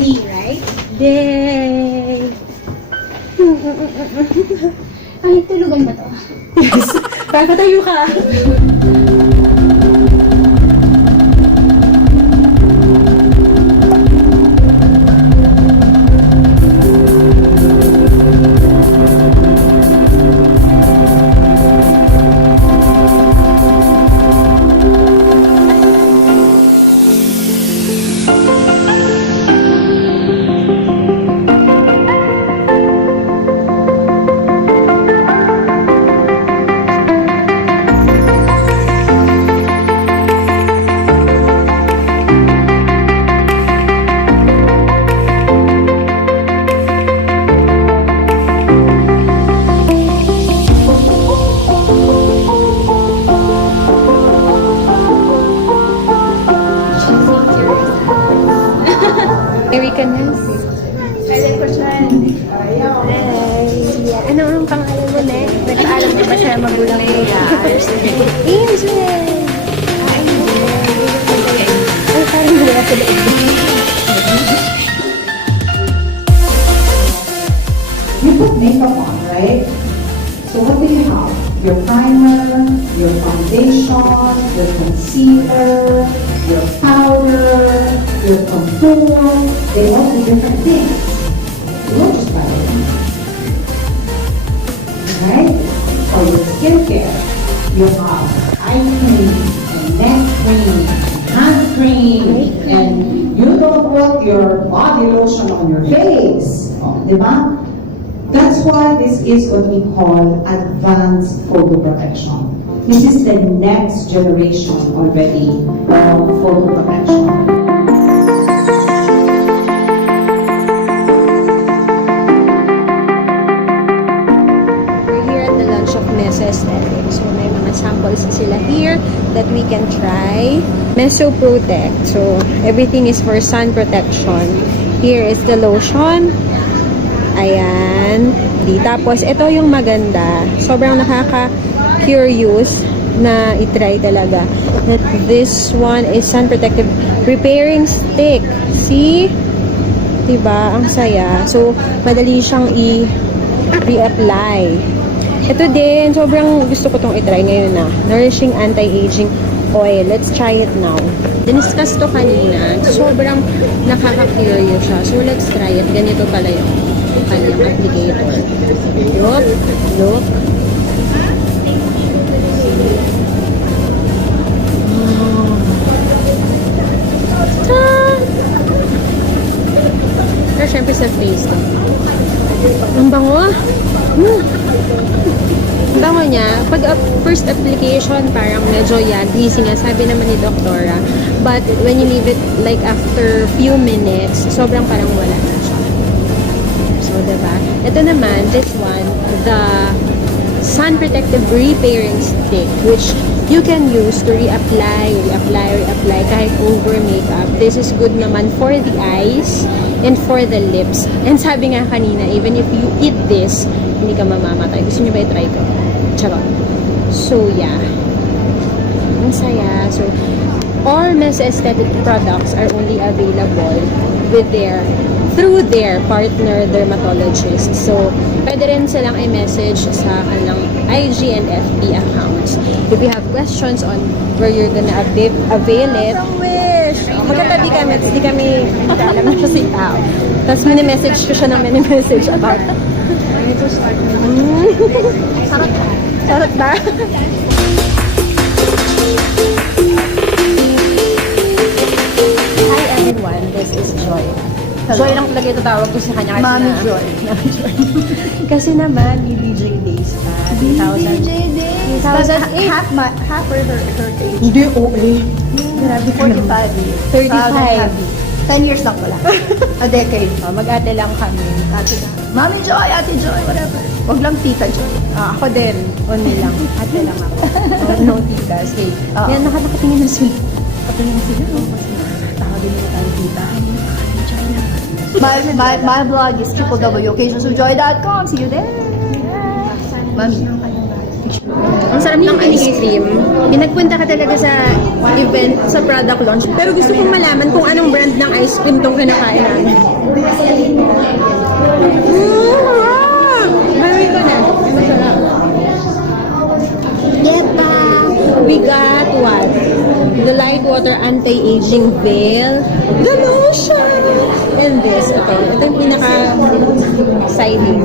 D, right? Yay! Ay, tulugan ba to? Yes. Pagkatayo ka. Americaness. Kailan ko siya. Ay, ano ang pangalan mo, ne? Nagpaalam mo ba siya magulang mo? Angel! Ay, parang wala sa loob. You put makeup on, right? So what do you have? Your primer, your foundation, your concealer, your powder, your contour. They all do different things. You don't just buy them. Right? For your skincare, you have eye cream, and neck cream, hand cream, and you don't put your body lotion on your face. Oh, diba? That's why this is what we call advanced photo protection. This is the next generation already of photo protection. We're here at the launch of Mesoestetic. So may mga samples sila here that we can try. Meso Protect. So everything is for sun protection. Here is the lotion. Ayan. Tapos, ito yung maganda. Sobrang nakaka-curious na itry talaga. That this one is Sun Protective Repairing Stick. See? Diba? Ang saya. So, madali siyang i-reapply. Ito din, sobrang gusto ko tong itry ngayon na. Nourishing Anti-Aging Oil. Let's try it now. Diniscuss to kanina. Sobrang nakaka-curious siya. So, let's try it. Ganito pala yung kanyang applicator. Look. Pero syempre sa face to. Ang bango. Ang bango niya. Pag first application, parang medyo greasy nga. Sabi naman ni Doktora. But when you leave it like after few minutes, sobrang parang wala na siya. So, diba? Ito naman, this one, the Sun Protective Repairing Stick, which you can use to reapply kahit over makeup. This is good naman for the eyes and for the lips. And sabi nga kanina, even if you eat this, hindi ka mamamatay. Gusto niyo ba i-try ko? Charot. So, yeah. Ang saya. So, all Mesoestetic products are only available through their partner dermatologist. So, pwede rin silang i-message sa kanilang IG and FB accounts. If you have questions on where you're gonna avail it, magkatabi kami, di kami alam na siya si tao. Tapos mini-message ko siya ng mini-message about Sarot ba? Sarot ba? Hi everyone, this is Joy. Hello. Joy lang talaga ito tawag ko sa kanya kasi Mami na, Joy. Mami Joy. Kasi naman, BBJ days pa. 2000. So that's half her age. Hindi, okay. Grabe, 45. 35. 10 years lang pala. A decade. Mag-ate lang kami. Ate na. Mami Joy, Ate Joy, whatever. Wag lang Tita Joy. Ako din. Only lang. Ate lang ako. No titas. Hey. Yan, nakatingin na sila. Nakatingin na sila. Tawagin nila tayo tita. My blog is www.occasionsojoy.com. See you there. Mami. Ang sarap ng ice cream. Pinagpunta ka talaga sa event, sa product launch. Pero gusto kong malaman kung anong brand ice cream tong kinakain namin. Marami ko na. Masarap. Diba? We got what? The Light Water Anti-Aging Veil, the lotion, and this. Ito yung pinaka-exciting.